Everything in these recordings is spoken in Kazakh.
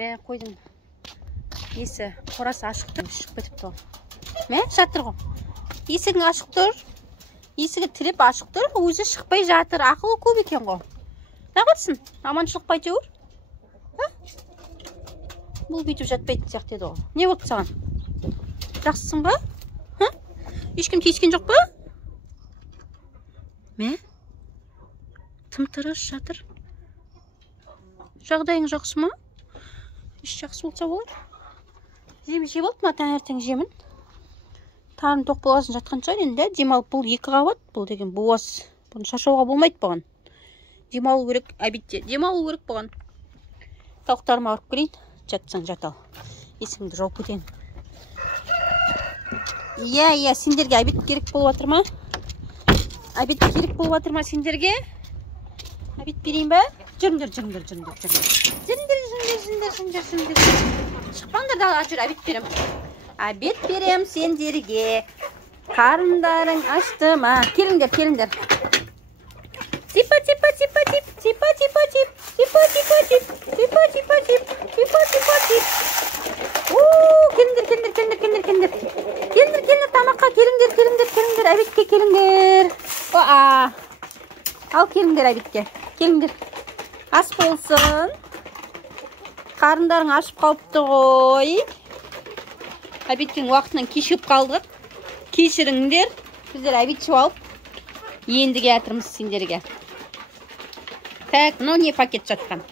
Мә, қойдың есі, қорасы ашық тұр, шығып кетіп тұр. Мә, жатыр ғой. Есігің ашық тұр. Есігі тіреп ашық тұр, өзі шықпай жатыр. Ақылы көп екен ғой. Не қылсын? Аманшылық па әйтеуір? Бұл бүйтіп жатпайтын сияқты еді ғой. Не болды саған? Жақсысың ба? Ешкім тиіскен жоқ па? Мә? Тым-тырыс жатыр. Жағдайың жақсы ма? Еш жақсы болса болар. Жем болды ма таңертең жемін? Тарым тоқ болғасын жатқан шығар енді. Демалып бұл 2 қабат. Бұл деген буаз. Бұны шашауға болмайды бұған. Демалу керек, әбитте. Демалу керек бұған. Тауықтарыма ұрып келейін. Жатсаң жатал. Есіңді жауып кетейін. Иә, сендерге әбит керек болып жатыр ма? Әбит керек болып жатыр ма сендерге? Әбит берейін ба? Жүріңдер. Шықпаңдар да жүр, әбит берем. Әбит берем сендерге. Қарындарың ашты ма? Келіңдер. Типа. Келіңдер, тамаққа келіңдер, әбитке келіңдер. Ал келіңдер әбитке. Келіңдер. Ас болсын. Қарындарың ашып қалыпты ғой. Әбиттің уақытынан кешігіп қалдық. Кешіріңдер. Біздер әбит жеп алып, ендіге жатырмыз сендерге. Так, не пакет жатқан.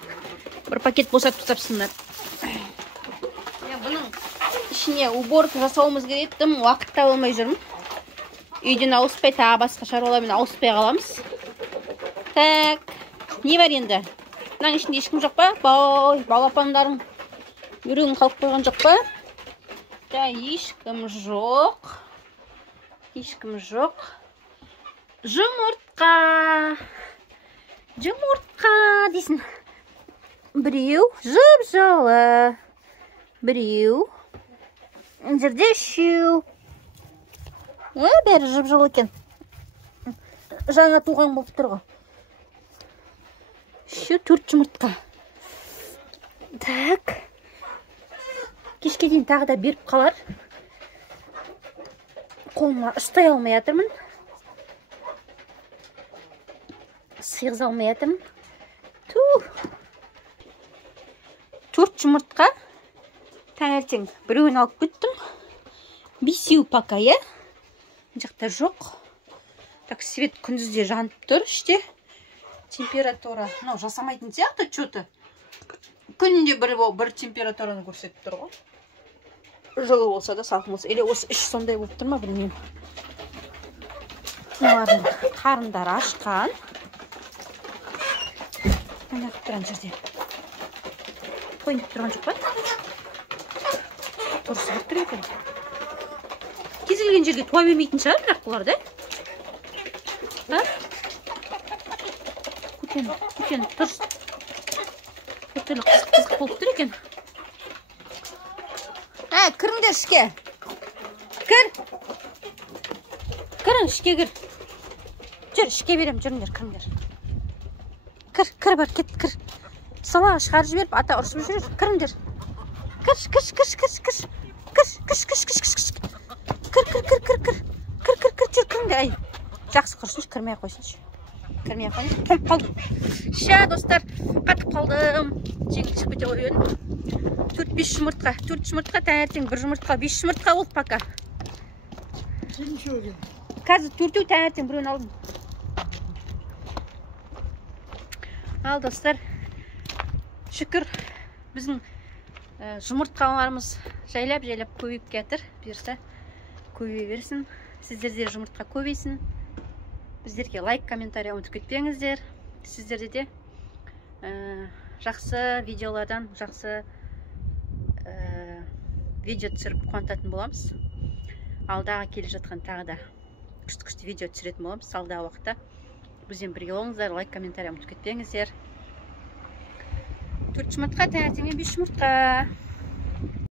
Бір пакет босатып тастапсыңдар. Бұның ішіне уборка жасауымыз керек, тым уақыт таба алмай жүрмін. Үйден ауыспай, тағы басқа шаруалармен ауыспай қаламыз. Так, не бар енді? Мынаның ішінде ешкім жоқ па? Балапандарың үрегің қалып қойған жоқ па? Да, ешкім жоқ. Жұмыртқа дейсің. Біреу жып-жылы. Біреу. Жерде 3. Бәрі жып-жылы екен. Жаңа туған болып тұр ғой. 4 жұмыртқа. Так. Кешке дейін тағы да беріп қалар. Қолыма ұстай алмай жатырмын. Сыйғыза алмай жатырмын. 4 жұмыртқа. Таңертең біреуін алып кеттім. 5 пока, е? Жақта жоқ. Так, свет күндізде жанып тұр іште. Температура, жасамайтын сияқты, что-то. Күнінде бір температураны көрсетіп тұр ғой. Жылы болса да, салқын болса. Или осы іш сондай болып тұр ма, білмеймін. Олардың қарындары ашқан. Ойнатып тұрған жерде. Ойнатып тұрған жоқ па? Тұрысы тұр екен. Кез келген жерге туа бермейтін шығар, бірақ бұлар да? Көтен, тұрыс. Көтелі қызық болып тұр екен. Кіріңдер ішке. Кірің, ішке кір. Жүр, ішке берем, жүріңдер, кіріңдер. Кір бар, кет, кір. Салаға шығарып жіберіп, ата ұрсып жүрер. Кіріңдер. Кір. Кіріңдер. Жақсы құрсыншы, кірмей қойсыншы. Қомып қалдым. Достар, қатып қалдым. Жеңіл шығып кете қойын. 4-5 жұмыртқа. 4 жұмыртқа, таңертең 1 жұмыртқа, 5 жұмыртқа болды пока. Қазір 4-еу, таңертең біреуін алдым. Ал, достар, шүкір, біздің жұмыртқаларымыз жайлап көбейіп кетір. Берсе, көбей берсін. Сіздерде жұмыртқа көбейсін. Біздерге лайк, комментарий ұмытып кетпеңіздер. Сіздерде де жақсы видеолардан, жақсы видео түсіріп қуантатын боламыз. Алдағы келе жатқан тағы да күшті видео түсіретін боламыз. Алдағы уақытта бізбен бірге болыңыздар, лайк, комментарий ұмытып кетпеңіздер. 4 жұмыртқа, таңертеңмен 5 жұмыртқа.